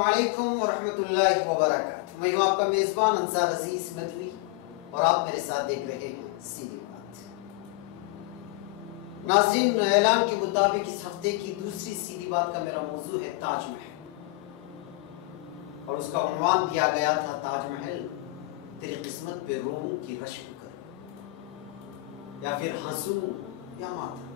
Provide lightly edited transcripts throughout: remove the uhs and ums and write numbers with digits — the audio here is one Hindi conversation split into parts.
अस्सलामुअलैकुम वरहमतुल्लाहि वबरकातुहू। मैं हूँ आपका मेज़बान अंसार अजीज मदवी और आप मेरे साथ देख रहे हैं सीधी बात। नाज़रीन, ऐलान के मुताबिक इस हफ्ते की दूसरी सीधी बात का मेरा मौजू है ताजमहल, और उसका उन्वान दिया गया था ताजमहल तेरी किस्मत पे रोऊं की रश्क कर, या फिर हंसूं या मातम।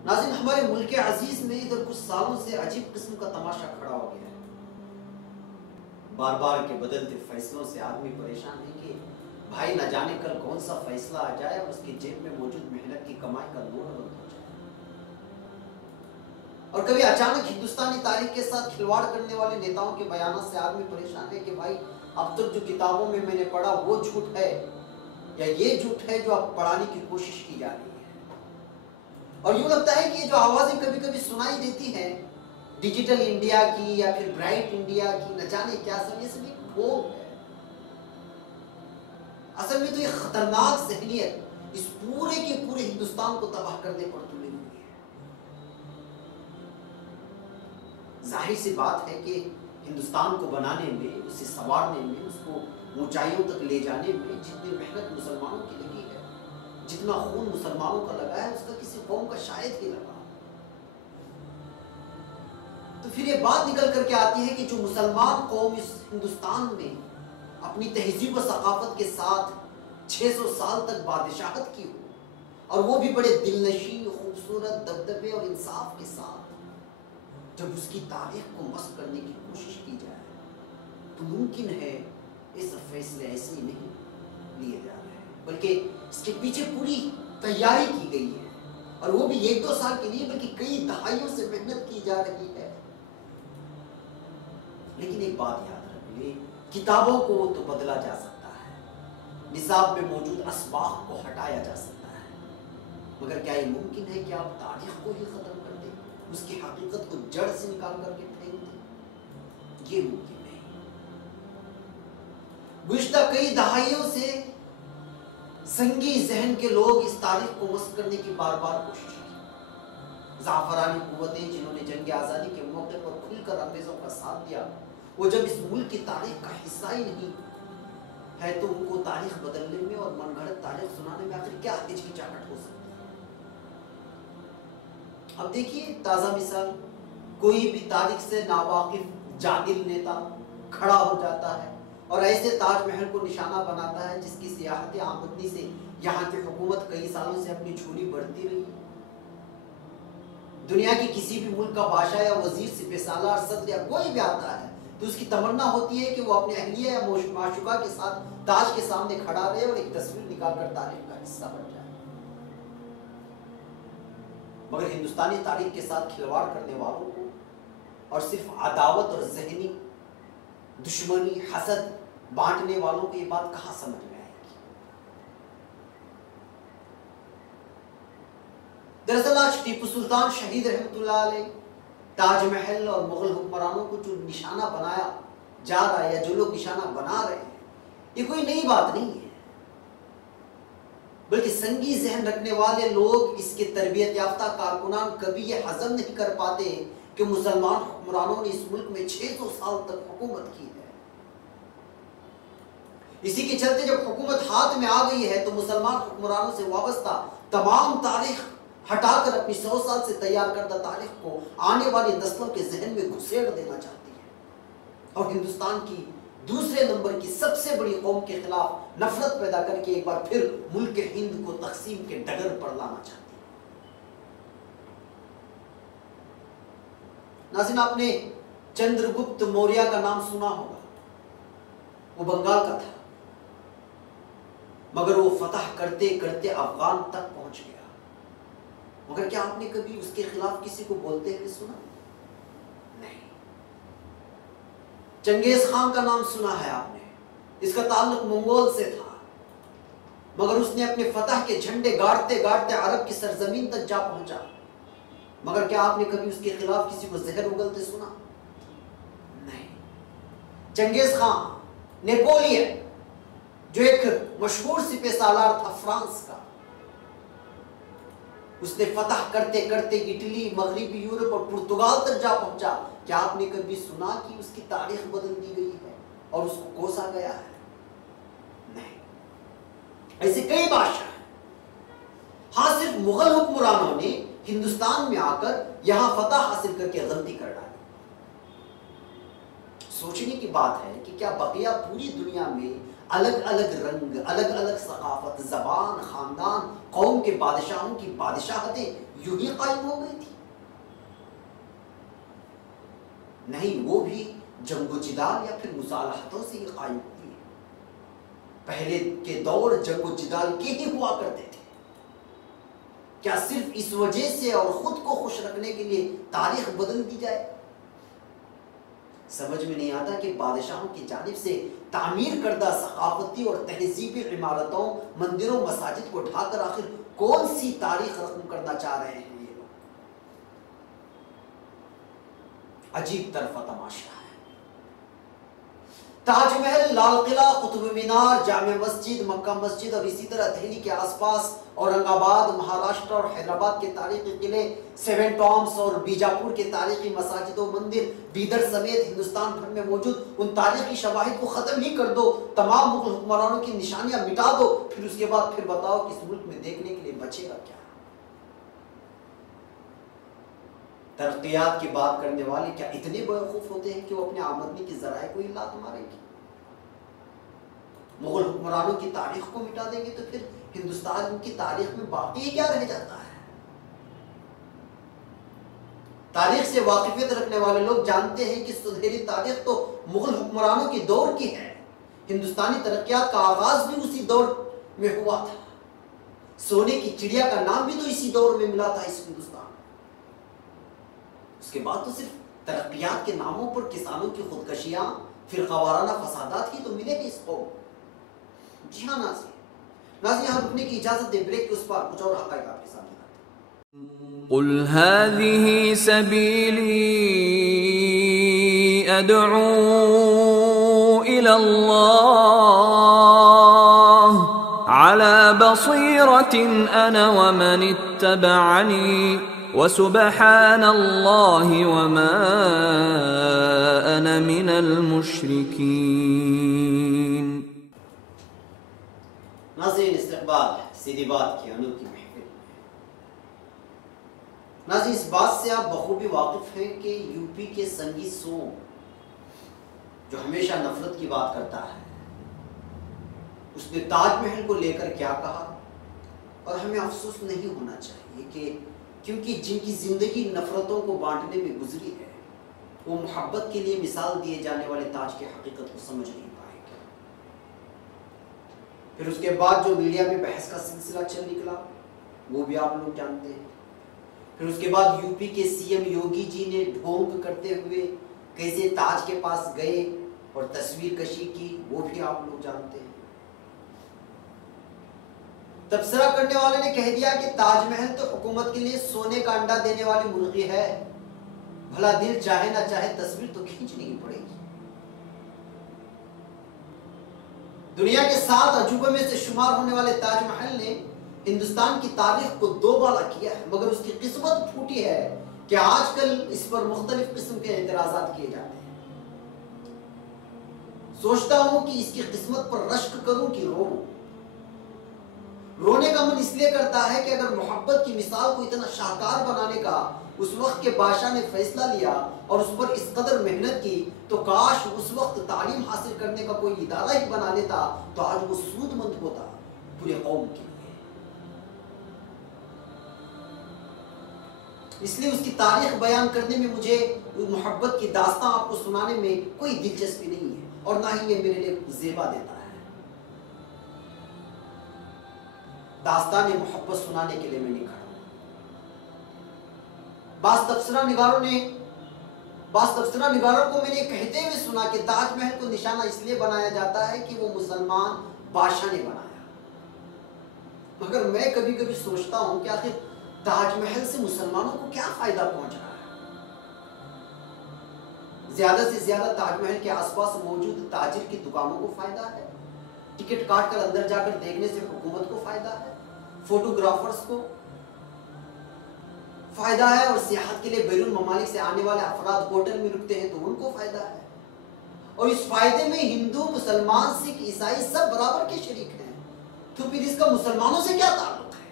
नाज़रीन, हमारे मुल्क अजीज में इधर कुछ सालों से अजीब किस्म का तमाशा खड़ा हो गया है। बार बार के बदलते फैसलों से आदमी परेशान है कि भाई न जाने कल कौन सा फैसला आ जाए और उसकी जेब में मौजूद मेहनत की कमाई का लोन बंद हो जाए। और कभी अचानक हिंदुस्तानी तारीख के साथ खिलवाड़ करने वाले नेताओं के बयानों से आदमी परेशान है कि भाई अब तक जो किताबों में मैंने पढ़ा वो झूठ है या ये झूठ है जो अब पढ़ाने की कोशिश की जा रही है। और यूं लगता है कि जो आवाजें कभी कभी सुनाई देती हैं डिजिटल इंडिया की या फिर ब्राइट इंडिया की, न जाने क्या सब, ये सभी भोग है। असल में तो ये खतरनाक ज़हनियत इस पूरे के पूरे हिंदुस्तान को तबाह करने पर तुली हुई है। जाहिर सी बात है कि हिंदुस्तान को बनाने में, उसे संवारने में, उसको ऊंचाइयों तक ले जाने में जितनी मेहनत मुसलमानों की लगी है, जितना खून मुसलमानों का लगा है, उसका किसी कौम का शायद ही लगा। तो फिर ये बात निकल करके आती है कि जो मुसलमान कौम इस हिंदुस्तान में अपनी तहजीब व सकाफत के साथ 600 साल तक बादशाहत की हो, और वो भी बड़े दिलनशी, खूबसूरत, दबदबे और इंसाफ के साथ, जब उसकी तारीख को मस्क करने की कोशिश की जाए तो मुमकिन है ये सब फैसले ऐसे ही नहीं लिए जा रहे हैं, बल्कि इसके पीछे पूरी तैयारी की गई है। और वो भी 1-2 साल के लिए, बल्कि कई दहाइयों से मेहनत की जा रही है। लेकिन एक बात याद रखिए, किताबों को तो बदला जा सकता है, निसाब में मौजूद असबाक को हटाया जा सकता है, मगर क्या ये मुमकिन है कि आप तारीख को ही खत्म कर दें, उसकी हकीकत को जड़ से निकाल करके फेंक दें? ये मुमकिन नहीं। गुज़िश्ता कई दहाइयों से संगी जहन के लोग इस तारीख को मस्क करने की बार बार कोशिश की। जाफरानी कुव्वतें जिन्होंने जंग आज़ादी के मौके पर खुलकर अंग्रेजों का साथ दिया, वो जब इस मुल्क की तारीख का हिस्सा ही नहीं है तो उनको तारीख बदलने में और मनगढ़ंत तारीख सुनाने में आखिर क्या हिचकिचाहट हो सकती है? अब देखिए ताज़ा मिसाल, कोई भी तारीख से नावाकिफ जाहिल नेता खड़ा हो जाता है और ऐसे ताजमहल को निशाना बनाता है जिसकी सियाहत आमदनी से यहाँ की हुकूमत कई सालों से अपनी झोली बढ़ती रही है। दुनिया की किसी भी मुल्क का बादशाह या वजीर, सिपहसालार, सदर या कोई भी आता है तो उसकी तमन्ना होती है कि वो अपने अहलिया या माशुका के साथ ताज के सामने खड़ा रहे और एक तस्वीर निकालकर तारीख का हिस्सा बन जाए। मगर हिंदुस्तानी तारीख के साथ खिलवाड़ करने वालों को और सिर्फ अदावत और ज़हनी दुश्मनी, हसद बांटने वालों को ये बात कहां समझ में आएगी? दरअसल आज टीपू सुल्तान शहीद रहमतुल्लाह अलैह ताजमहल और मुगल हुक्मरानों को जो निशाना बनाया जा रहा है या जो लोग निशाना बना रहे हैं, ये कोई नई बात नहीं है, बल्कि संगी जहन रखने वाले लोग, इसके तरबियत याफ्ता कारकुनान कभी ये हजम नहीं कर पाते कि मुसलमान हुक्मरानों ने इस मुल्क में 600 साल तक हुकूमत की है। इसी के चलते जब हुकूमत हाथ में आ गई है तो मुसलमान हुक्मरानों से वाबस्ता तमाम तारीख हटाकर अपनी 100 साल से तैयार करदा तारीख को आने वाली नस्लों के जहन में घुसेड़ देना चाहती है और हिंदुस्तान की दूसरे नंबर की सबसे बड़ी कौम के खिलाफ नफरत पैदा करके एक बार फिर मुल्क हिंद को तकसीम के डगर पर लाना चाहती है। नाज़रीन, आपने चंद्रगुप्त मौर्य का नाम सुना होगा। वो बंगाल का था, मगर वो फतह करते करते अफगान तक पहुंच गया। मगर क्या आपने कभी उसके खिलाफ किसी को बोलते हुए सुना? नहीं। चंगेज खान का नाम सुना है आपने, इसका ताल्लुक मंगोल से था, मगर उसने अपने फतह के झंडे गाड़ते गाड़ते अरब की सरजमीन तक जा पहुंचा। मगर क्या आपने कभी उसके खिलाफ किसी को जहर उगलते सुना? नहीं। चंगेज खान, नेपोलियन, जो एक मशहूर सिपहसालार था फ्रांस का, उसने फतह करते करते इटली, मगरबी यूरोप और पुर्तगाल तक जा पहुंचा। क्या आपने कभी सुना कि उसकी तारीख बदल दी गई है और उसको कोसा गया है? नहीं। ऐसे कई बादशाह हैं। हाँ, सिर्फ मुगल हुक्मरानों ने हिंदुस्तान में आकर यहां फतह हासिल करके गलती कर डाली। सोचने की बात है कि क्या बकिया पूरी दुनिया में अलग अलग रंग, अलग अलग सकाफत, जबान, खानदान, कौम के बादशाहों की बादशाहतें यूं ही कायम हो गई थी? नहीं, वो भी जंगो-जिदाल या फिर मुसालहतों से ही कायम हुई है। पहले के दौर जंगो-जिदाल के ही हुआ करते थे। क्या सिर्फ इस वजह से और खुद को खुश रखने के लिए तारीख बदल दी जाए? समझ में नहीं आता कि बादशाहों की जानिब से तामीर करदा सकाफती और तहजीबी इमारतों, मंदिरों, मसाजिद को ढाकर आखिर कौन सी तारीख रकम करना चाह रहे हैं ये लोग। अजीब तरफा तमाशा है। ताजमहल, लाल किला, कुतुब मीनार, जामे मस्जिद, मक्का मस्जिद और इसी तरह दिल्ली के आसपास औरंगाबाद, महाराष्ट्र और हैदराबाद के तारीखी किले, सेवन टॉम्स और बीजापुर के तारीखी मसाजिद और मंदिर, बीदर समेत हिंदुस्तान भर में मौजूद उन तारीखी शवाहिद को खत्म ही कर दो, तमाम मुगल हुक्मरानों की निशानियां मिटा दो, फिर उसके बाद फिर बताओ कि इस मुल्क में देखने के लिए बचेगा क्या? तरक्कियात की बात करने वाले क्या इतने बेवकूफ होते हैं कि वो अपने आमदनी के जराए को ही लात मारेंगे? मुगल हुक्मरानों की तारीख को मिटा देंगे तो फिर हिंदुस्तान की तारीख में बाकी क्या रह जाता है? तारीख से वाकिफियत रखने वाले लोग जानते हैं कि सुनहरी तारीख तो मुगल हुक्मरानों की दौर की है। हिंदुस्तानी तरक्कियात का आगाज भी उसी दौर में हुआ था। सोने की चिड़िया का नाम भी तो इसी दौर में मिला था इस हिंदुस्तान। उसके बाद तो सिर्फ तरक्कियात के नामों पर किसानों की खुदकशियां, फिर खवाराना फसादात ही तो मिले हैं इस कौम। जी हाँ नाज़रीन, यहाँ रुकने की इजाजत दे, ब्रेक के उस पार कुछ और हक़ाइक़ आपके सामने लाते हैं। क़ुल हाज़िही सबीली अदअू इलल्लाह अला बसीरतिन अना व मन इत्तबअनी व सुब्हानल्लाहि व मा अना मिनल मुश्रिकीन। नाज़रीन, इस्तक़बाल सीधी बात की अनूठी महफिल। नाज़रीन, इस बात से आप बखूबी वाकिफ हैं कि यूपी के संगीत सोम जो हमेशा नफरत की बात करता है, उसने ताजमहल को लेकर क्या कहा। और हमें अफसोस नहीं होना चाहिए कि क्योंकि जिनकी जिंदगी नफरतों को बांटने में गुजरी है, वो मोहब्बत के लिए मिसाल दिए जाने वाले ताज की हकीकत को समझ नहीं पाएंगे। फिर उसके बाद जो मीडिया में बहस का सिलसिला चल निकला, वो भी आप लोग जानते हैं। फिर उसके बाद यूपी के सीएम योगी जी ने ढोंग करते हुए कैसे ताज के पास गए और तस्वीर कशी की, वो भी आप लोग जानते हैं। तबसरा करने वाले ने कह दिया कि ताजमहल तो हुकूमत के लिए सोने का अंडा देने वाली मुर्गी है, भला दिल चाहे ना चाहे तस्वीर तो खींचनी ही पड़ेगी। दुनिया के 7 अजूबे में से शुमार होने वाले ताजमहल ने हिंदुस्तान की तारीख को दोबाला किया है, मगर उसकी किस्मत फूटी है कि आजकल इस पर मुख्तलिफ किस्म के एतराजात किए जाते हैं। सोचता हूं कि इसकी किस्मत पर रश्क करूं कि रो। रोने का मन इसलिए करता है कि अगर मोहब्बत की मिसाल को इतना शाहकार बनाने का उस वक्त के बादशाह ने फैसला लिया और उस पर इस कदर मेहनत की, तो काश उस वक्त तालीम हासिल करने का कोई इदारा ही बना लेता, तो आज वो सूदमंद होता पूरे कौम के लिए। इसलिए उसकी तारीख बयान करने में मुझे मोहब्बत की दास्तां आपको सुनाने में कोई दिलचस्पी नहीं है, और ना ही ये मेरे लिए ज़ेबा देता है। दास्तान मोहब्बत सुनाने के लिए मैं नहीं खड़ा। बास तबसरा निगारों को मैंने कहते हुए सुना कि ताजमहल को निशाना इसलिए बनाया जाता है कि वो मुसलमान बादशाह ने बनाया। मगर मैं कभी कभी सोचता हूं कि आखिर ताजमहल से मुसलमानों को क्या फायदा पहुंच रहा है। ज्यादा से ज्यादा ताजमहल के आसपास मौजूद ताजिर की दुकानों को फायदा है, टिकट काट कर अंदर जाकर देखने से हुकूमत को फायदा है, फोटोग्राफर्स को, फायदा है, और सियाहत के लिए बैरून ममालिक से आने वाले अफराद होटल में रुकते हैं तो उनको फायदा है। और इस फायदे में हिंदू, मुसलमान, सिख, ईसाई सब बराबर के शरीक हैं। तो फिर इसका मुसलमानों से क्या ताल्लुक है?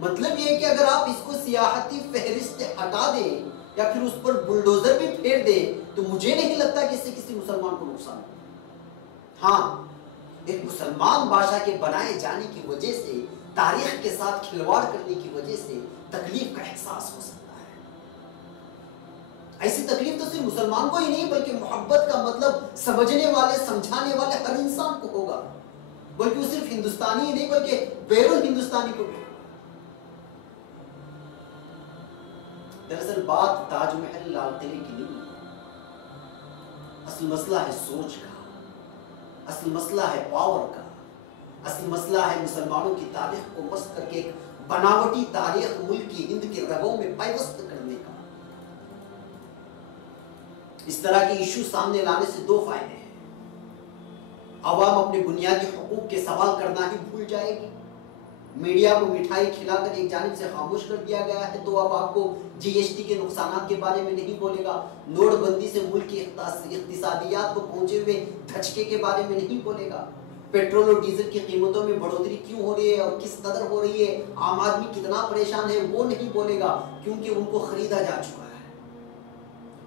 मतलब ये है कि अगर आप इसको सियाहती फहरिस्त हटा दें या फिर उस पर बुलडोजर भी फेर दें तो मुझे नहीं लगता कि इससे किसी मुसलमान को नुकसान हो। हाँ, एक मुसलमान बादशाह के बनाए जाने की वजह से, तारीख के साथ खिलवाड़ करने की वजह से तकलीफ का एहसास हो सकता है। ऐसी तकलीफ तो सिर्फ मुसलमान को ही नहीं बल्कि मोहब्बत का मतलब समझने वाले, समझाने वाले हर इंसान को होगा, बल्कि वो सिर्फ हिंदुस्तानी ही नहीं बल्कि बैरून हिंदुस्तानी को भी। दरअसल बात ताजमहल, लाल किले की नहीं, असल मसला है सोच का, असल मसला है पावर का, असल मसला है मुसलमानों की तारीख को मस्त करके एक बनावटी तारीख मुल्क की हिंद के रगों में पैवस्त करने का। इस तरह के इशू सामने लाने से दो फायदे हैं। आवाम अपने बुनियादी हुकूक के सवाल करना ही भूल जाएगी। मीडिया को मिठाई खिलाकर एक जानिब से खामोश कर दिया गया है तो अब आपको जीएसटी के नुकसानात के बारे में नहीं बोलेगा, नोटबंदी से मुल्क की इक्तिसादियात को पहुंचे हुए धचके के बारे में नहीं बोलेगा, पेट्रोल और डीजल की कीमतों में बढ़ोतरी क्यों हो रही है और किस कदर हो रही है, आम आदमी कितना परेशान है, वो नहीं बोलेगा क्योंकि उनको खरीदा जा चुका है।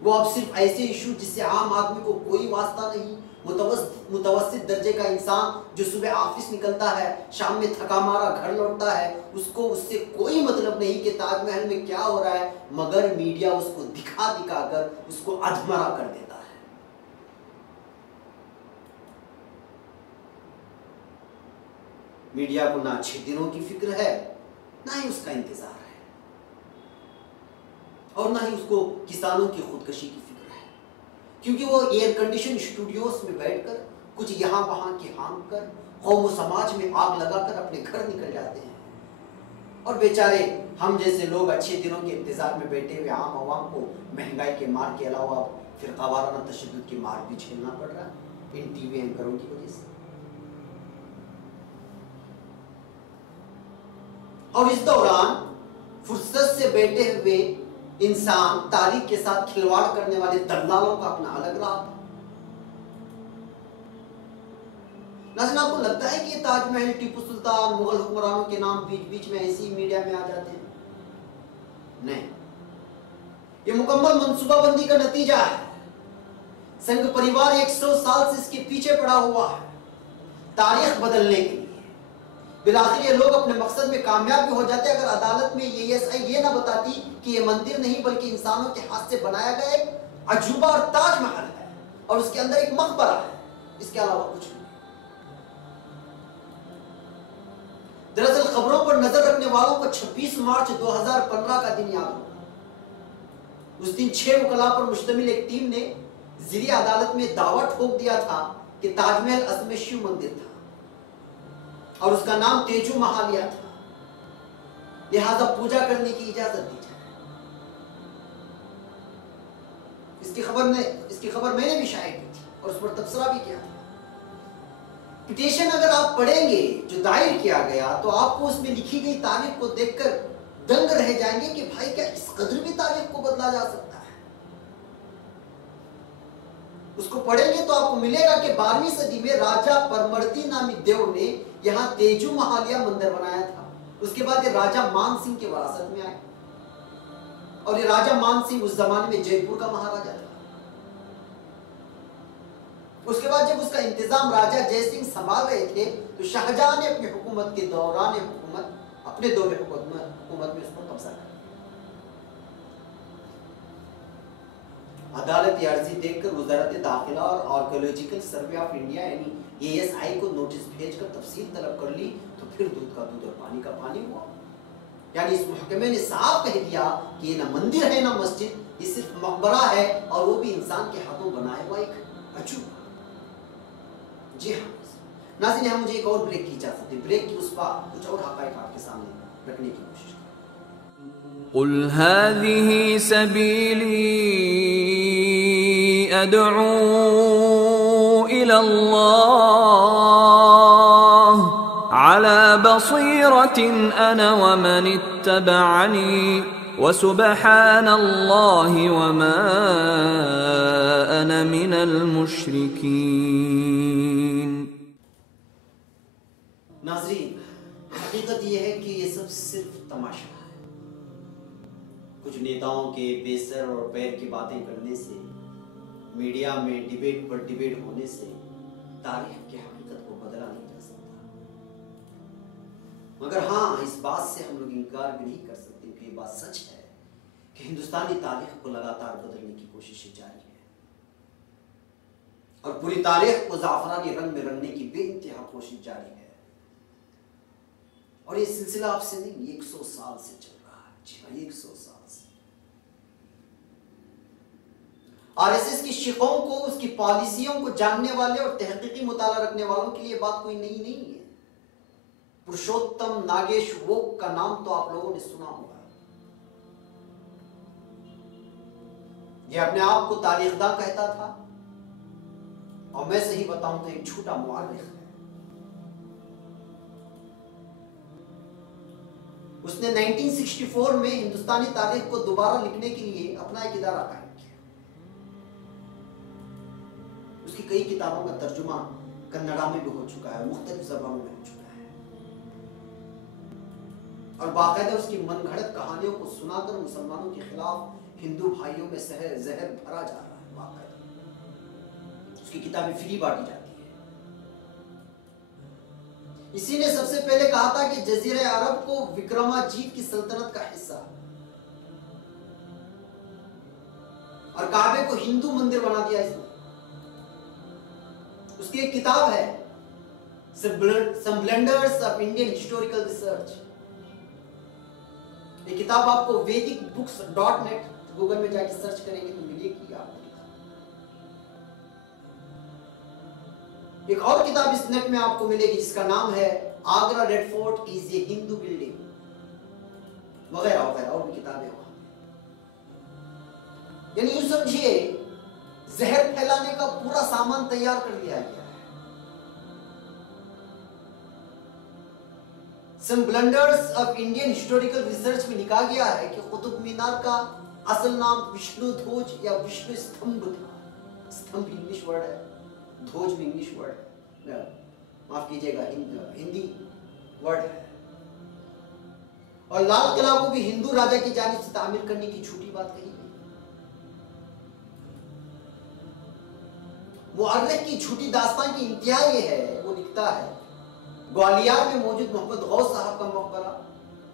वो अब सिर्फ ऐसे इशू जिससे आम आदमी को कोई वास्ता नहीं, मुतवस्सित दर्जे का इंसान जो सुबह ऑफिस निकलता है, शाम में थका मारा घर लौटता है, उसको उससे कोई मतलब नहीं कि ताजमहल में क्या हो रहा है, मगर मीडिया उसको दिखा दिखाकर उसको अधमरा कर देता है। मीडिया को ना अच्छे दिनों की फिक्र है, ना ही उसका इंतजार है, और ना ही उसको किसानों की खुदकशी की फिक्र है, क्योंकि वो एयर कंडीशन स्टूडियोज में बैठकर कुछ यहाँ वहां की हाँक कर कौम व समाज में आग लगाकर अपने घर निकल जाते हैं, और बेचारे हम जैसे लोग अच्छे दिनों के इंतजार में बैठे हुए आम आवाम को महंगाई के मार के अलावा फिर क़वाराना तशद्दुद की मार भी झेलना पड़ रहा है इन टीवी एंकरों की वजह से। और इस दौरान फुर्सत से बैठे हुए इंसान तारीख के साथ खिलवाड़ करने वाले दलालों का अपना अलग राह। नाज़रीन, आपको लगता है कि ये ताजमहल, टीपू सुल्तान, मुगल हुक्मरानों के नाम बीच बीच में ऐसी मीडिया में आ जाते हैं? नहीं, ये मुकम्मल मंसूबाबंदी का नतीजा है। संघ परिवार 100 साल से इसके पीछे पड़ा हुआ है तारीख बदलने के लिए। बिलाखिर ये लोग अपने मकसद में कामयाब भी हो जाते अगर अदालत में ASI ये ना बताती कि ये मंदिर नहीं बल्कि इंसानों के हाथ से बनाया गया एक अजूबा और ताजमहल है और उसके अंदर एक मकबरा है, इसके अलावा कुछ नहीं। दरअसल खबरों पर नजर रखने वालों को 26 मार्च 2015 का दिन याद होगा। उस दिन 6 वकला पर मुश्तमिल एक टीम ने ज़िली अदालत में दावा ठोक दिया था कि ताजमहल असल में शिव मंदिर था और उसका नाम तेजू महालिया था, लिहाजा पूजा करने की इजाजत दी जाए। इसकी खबर मैंने भी शायद की थी और उस पर तबसरा भी किया था। पिटीशन अगर आप पढ़ेंगे जो दायर किया गया तो आपको उसमें लिखी गई तारीख को देखकर दंग रह जाएंगे कि भाई क्या इस कदर भी तारीख को बदला जा सकता है। उसको पढ़ेंगे तो आपको मिलेगा कि 12वीं सदी में राजा परमर्दी नामी देव ने यहाँ तेजू महालिया मंदिर बनाया था। उसके बाद ये राजा मान सिंह के वरासत में आए और ये राजा मान सिंह उस जमाने में जयपुर का महाराजा था। उसके बाद जब उसका इंतजाम राजा जय सिंह संभाल रहे थे तो शाहजहां ने अपनी हुकूमत के दौरान अपने दौरे हुकूमत में उसको कब्जा कर। अदालती अर्जी देखकर वजारत दाखिला और आर्कियोलॉजिकल सर्वे ऑफ इंडिया यानी ASI को नोटिस भेजकर तफसील तलब कर ली तो फिर दूध का दूध और पानी का पानी हुआ। यानी इस महकमे ने साफ कह दिया कि ये ना मंदिर है ना मस्जिद, ये सिर्फ मकबरा है और वो भी इंसान के हाथों बनाया हुआ एक अजूबा। जी हाँ नाज़रीन, यहाँ मुझे एक और ब्रेक की इजाजत है। ब्रेक की उस पर कुछ और हक़ाइक़ आपके सामने रखने की कोशिश करें। क़ुल हाज़िही सबीली अदअू इलल्लाह अला बसीरतिन अना व मन इत्तबअनी व सुब्हानल्लाहि व मा अना मिनल मुश्रिकीन। नाज़रीन, हकीकत यह है कि ये सब सिर्फ तमाशा है। कुछ नेताओं के बेसर और पैर की बातें करने से, मीडिया में डिबेट पर डिबेट होने से तारीख की हकीकत को बदला नहीं जा सकता। मगर हाँ, इस बात से हम लोग इनकार भी नहीं कर सकते कि ये बात सच है कि हिंदुस्तानी तारीख को लगातार बदलने की कोशिशें जारी है और पूरी तारीख को जाफरानी रंग में रंगने की बेइंतहा कोशिश जारी है। और ये सिलसिला आपसे नहीं, 100 साल से चल रहा है। जी हाँ, 100 साल से। आरएसएस की शिकों को, उसकी पॉलिसियों को जानने वाले और तहकीकी मुताला रखने वालों के लिए बात कोई नई नहीं है। पुरुषोत्तम नागेश वोक का नाम तो आप लोगों ने सुना होगा। ये अपने आप को तारीखदां कहता था और मैं सही बताऊं तो एक झूठा मुआर्रिख है। उसने 1964 में हिंदुस्तानी तारीख को दोबारा लिखने के लिए अपना एक इदारा कायम किया। उसकी कई किताबों का तर्जुमा कन्नड़ा में भी हो चुका है, मुख्तलिफ जबानों में हो चुका है और बाकायदा उसकी मनगढ़ंत कहानियों को सुनाकर मुसलमानों के खिलाफ हिंदू भाइयों में जहर भरा जा रहा है। बाकायदा उसकी किताबें फ्री बांटी जाती है। इसी ने सबसे पहले कहा था कि जजीरे अरब को विक्रमाजीत की सल्तनत का हिस्सा और काबे को हिंदू मंदिर बना दिया इसने। उसकी एक किताब है some blunders of Indian historical research. ये किताब आपको vedicbooks.net गूगल में जाके सर्च करेंगे तो मिलेगी आपको। एक और किताब इस नेट में आपको मिलेगी जिसका नाम है Agra red fort is a Hindu building, वगैरह वगैरह और भी किताबें वहां। यानी यूं समझिए जहर फैलाने का पूरा सामान तैयार कर दिया गया है। Some blunders of Indian historical research में लिखा गया है कि कुतुब मीनार का असल नाम विष्णु ध्वज या विष्णु स्तंभ था। स्तंभ इंग्लिश वर्ड है, ध्वज भी इंग्लिश वर्ड है, माफ कीजिएगा हिंदी वर्ड है। और लाल किला को भी हिंदू राजा की जानिब से तामीर करने की झूठी बात कही गई। मुअर्रिख की झूठी दास्तान की इंतहा ये है, वो लिखता है ग्वालियर में मौजूद मोहम्मद गौस साहब का मकबरा,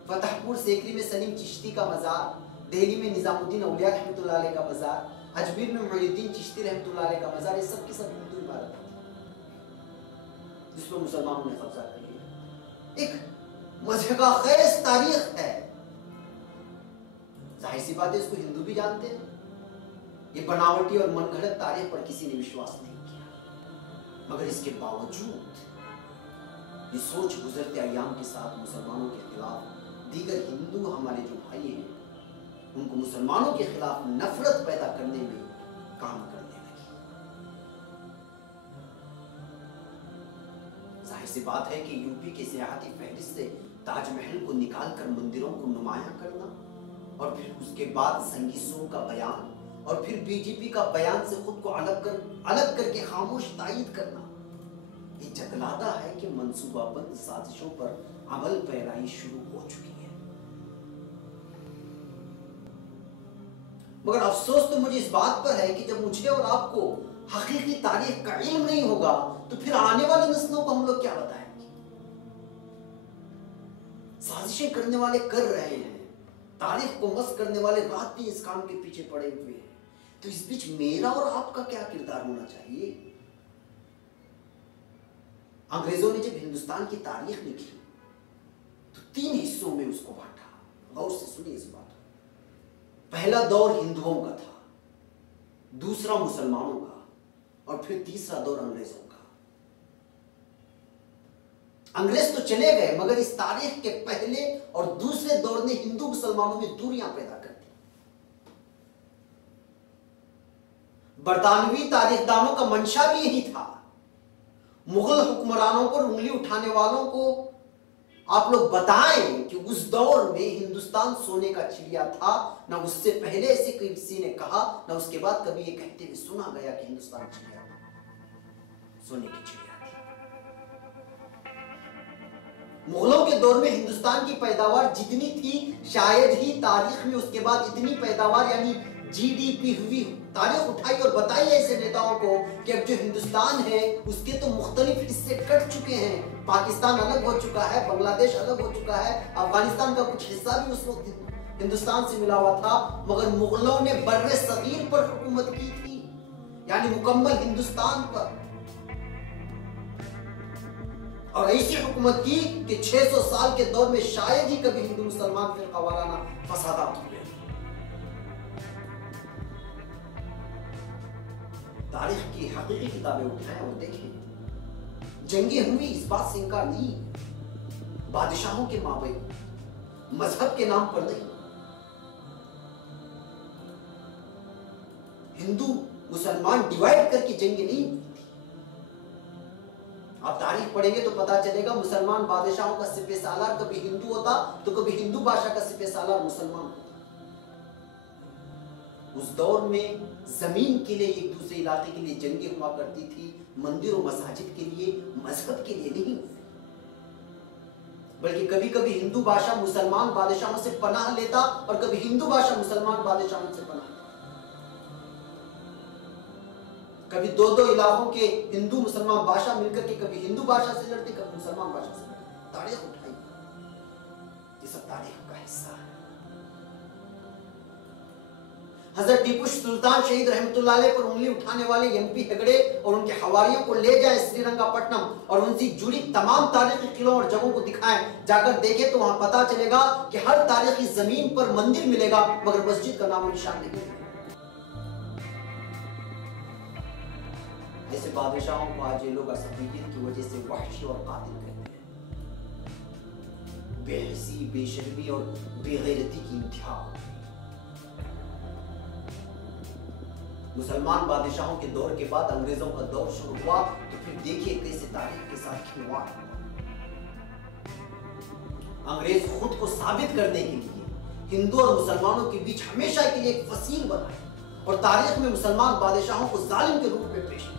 फतेहपुर सीकरी में सलीम चिश्ती का मजार, दिल्ली में निजामुद्दीन औलिया रहमतुल्लाह अलैह का मजार, अजमेर में मुईनुद्दीन चिश्ती रहमतुल्लाह अलैह का मजार, ये सब की सब हिंदू इमारत है जिस पर मुसलमानों ने कब्जा कर लिया। एक मज़हबखेज़ तारीख है। जाहिर सी बात है इसको हिंदू भी जानते हैं। ये बनावटी और मनगढ़ंत तारीख पर किसी ने विश्वास नहीं किया, मगर इसके बावजूद ये सोच गुजरते अय्याम के साथ मुसलमानों के खिलाफ दीगर हिंदू हमारे जो भाई हैं उनको मुसलमानों के खिलाफ नफरत पैदा करने में काम करने लगी। जाहिर सी बात है कि यूपी के सियाहती फहरिस्त से ताजमहल को निकालकर मंदिरों को नुमाया करना और फिर उसके बाद संगी शो का बयान और फिर बीजेपी का बयान से खुद को अलग करके खामोश तायीद करना, ये जतलाता है कि मंसूबाबंद साजिशों पर अमल पैराई शुरू हो चुकी है। मगर अफसोस तो मुझे इस बात पर है कि जब मुझे और आपको हकीकी तारीख का इल्म नहीं होगा तो फिर आने वाली नस्लों को हम लोग क्या बताएंगे। साजिशें करने वाले कर रहे हैं, तारीख को मस्त करने वाले रात दिन इस काम के पीछे पड़े हुए हैं। तो इस बीच मेरा और आपका क्या किरदार होना चाहिए। अंग्रेजों ने जब हिंदुस्तान की तारीख लिखी तो 3 हिस्सों में उसको बांटा। गौर से सुनिए इस बात। पहला दौर हिंदुओं का था, दूसरा मुसलमानों का और फिर तीसरा दौर अंग्रेजों का। अंग्रेज तो चले गए मगर इस तारीख के पहले और दूसरे दौर ने हिंदू मुसलमानों में दूरियां पैदा कर दी। बरतानवी तारीखदानों का मंशा भी यही था। मुगल हुक्मरानों पर उंगली उठाने वालों को आप लोग बताएं कि उस दौर में हिंदुस्तान सोने का चिड़िया था। ना उससे पहले ऐसे किसी ने कहा, ना उसके बाद कभी ये कहते हुए सुना गया कि हिंदुस्तान चिड़िया सोने की चिड़िया थी। मुगलों के दौर में हिंदुस्तान की पैदावार जितनी थी शायद ही तारीख में उसके बाद इतनी पैदावार यानी जीडीपी हुई। तारीख उठाई और बताई ऐसे नेताओं को कि अब जो हिंदुस्तान है उसके तो मुख्तलिफ हिस्से कट चुके हैं। पाकिस्तान अलग हो चुका है, बांग्लादेश अलग हो चुका है, अफगानिस्तान का कुछ हिस्सा भी उस वक्त हिंदुस्तान से मिला हुआ था। मगर मुगलों ने बर्रे सगीर पर हुकूमत की थी, यानी मुकम्मल हिंदुस्तान पर, और ऐसी हुकूमत की कि 600 साल के दौर में शायद ही कभी हिंदू मुसलमान फिरका वाराना फसादात हुए। तारीख की हकीकी किताबें उठाएं और देखें, जंगें हुई, इस बात से इनकार नहीं, बादशाहों के माबैन, मजहब के नाम पर नहीं। हिंदू मुसलमान डिवाइड करके जंगें नहीं। आप तारीख पढ़ेंगे तो पता चलेगा मुसलमान बादशाहों का सिपह सालार कभी हिंदू होता तो कभी हिंदू बादशाह का सिपह सालार मुसलमान। उस दौर में जमीन के लिए, एक दूसरे इलाके के लिए जंगें हुआ करती थी, मंदिरों मसाजिद के लिए, मजहब के लिए नहीं। बल्कि कभी कभी हिंदू बादशाह मुसलमान बादशाहों से पनाह लेता और कभी हिंदू बादशाह मुसलमान बादशाहों से पनाह। कभी दो दो इलाकों के हिंदू मुसलमान बादशाह मिलकर के कभी हिंदू बादशाह से लड़ते, कभी मुसलमान बादशाह से लड़ते। तारीख उठाई, ये सब तारीख का हिस्सा है। हजरत टीपू सुल्तान शहीद रहमतुल्लाह अलैह पर उंगली उठाने वाले एमपी हेगड़े और उनके हवारियों को ले जाए श्रीरंगापट्टनम और उनसे जुड़ी तमाम तारीखी किलों और जगहों को दिखाएं। जाकर देखें तो वहां पता चलेगा कि हर तारीखी जमीन पर मंदिर मिलेगा मगर मस्जिद का नामो निशान नहीं। ऐसे बादशाहों को आज ये लोग असफीयत की वजह से वहशी और कातिल कहते हैं। बेहसी, बेशर्मी और बेगैरती की इंतहा। मुसलमान बादशाहों के दौर के बाद अंग्रेजों का दौर शुरू हुआ तो फिर देखिए कैसे तारीख के साथ खिलवाड़। अंग्रेज खुद को साबित करने के लिए हिंदू और मुसलमानों के बीच हमेशा के लिए एक फसील बनाए और तारीख में मुसलमान बादशाहों को जालिम के रूप में पेश किया।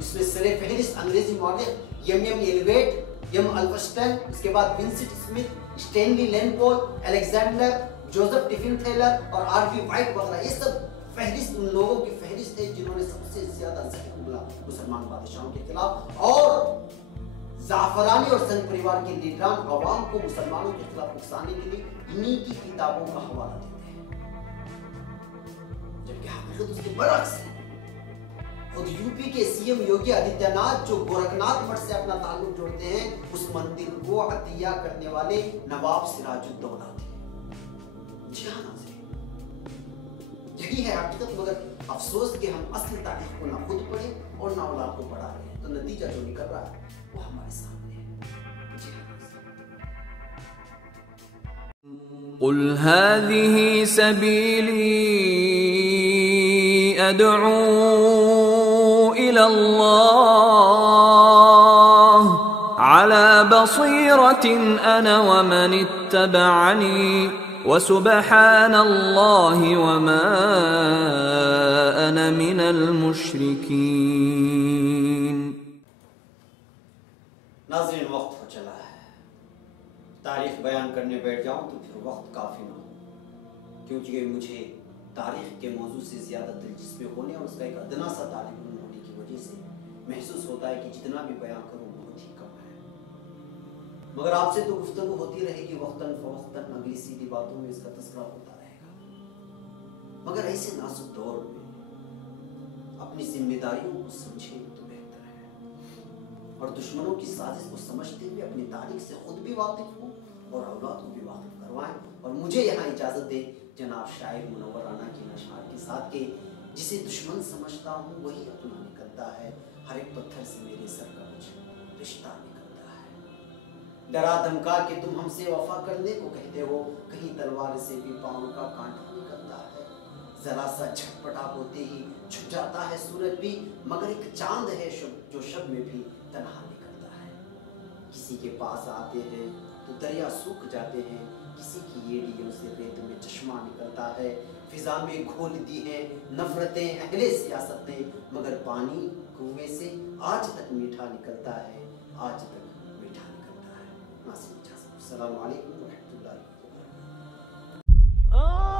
इसमें सरे फहरिस्त अंग्रेजी मौलिक एम एलिवेट, एम अल्फस्टन, इसके बाद Vincent Smith, Stanley Lane Poole, Alexander, Joseph Tiefenthaler और आरबी वाइट वगैरह, ये सब फहरिस्त उन लोगों की फहरिस्त है जिन्होंने सबसे ज्यादा जहर उगला मुसलमान बादशाहों के खिलाफ। और जाफरानी और संघ परिवार के लीडरान अवाम को मुसलमानों के खिलाफ उकसाने के लिए इन्हीं की किताबों का हवाला देते हैं, जबकि हकीकत उसके बरअक्स है। खुद यूपी के सीएम योगी आदित्यनाथ जो गोरखनाथ मठ से अपना ताल्लुक जोड़ते हैं, उस मंदिर को अतिया करने वाले नवाब सिराजुद्दौला थे। जी हाँ नाज़रीन, यही है हकीकत। मगर अफसोस कि हम असली तारीख को ना खुद पढ़े और ना औलाद को पढ़ा रहे हैं, तो नतीजा जो निकल रहा है वो हमारे सामने है। जी हाँ। क़ुल हाज़िही सबीली अद'ू इलल्लाह अला बसीरतिन अना व मन इत्तबअनी वसुबहानल्लाहि वमा अना मिनल मुशरिकीन। नाज़रीन, वक्त हो चला है। तारीख बयान करने बैठ जाऊं तो फिर वक्त काफी ना हो, क्योंकि मुझे तारीख के मौजू से ज्यादा दिलचस्पी होने और उसका एक अदना सा तालिब इल्म होने की वजह से महसूस होता है कि जितना भी बयान करूं बहुत ही कम है। मगर आपसे तो गुफ्तगू होती रहेगी, वक्तन फवक्तन अगली सीधी बातों में इसका तज़किरा होता रहेगा। मगर ऐसे नाजुक दौर में अपनी जिम्मेदारियों को समझे तो बेहतर है और दुश्मनों की साजिश को समझते हुए अपनी तारीख से खुद भी वाकिफ हो और औलाद को भी वाकिफ करवाएं। और मुझे यहाँ इजाज़त दे जनाब शायर मुनव्वर राना की नशार के साथ के, जिसे दुश्मन समझता हूँ वही अपना निकलता है, हर एक पत्थर से मेरे सर का कुछ रिश्ता निकलता है। डरा धमका के तुम हमसे वफा करने को कहते हो, कहीं तलवार से भी पाँव का कांटा निकलता है। जरा सा झटपटा होते ही छुप जाता है सूरज भी, मगर एक चांद है जो शब में भी तन्हा निकलता है। किसी के पास आते हैं तो दरिया सूख जाते हैं, किसी की एड़ियों से रेत में चश्मा निकलता है। फिजा में घोल दी हैं नफरतें अहले सियासत ने, मगर पानी कुएं से आज तक मीठा निकलता है, आज तक मीठा निकलता है। अस्सलाम वालेकुम व रहमतुल्लाहि व बरकातहू।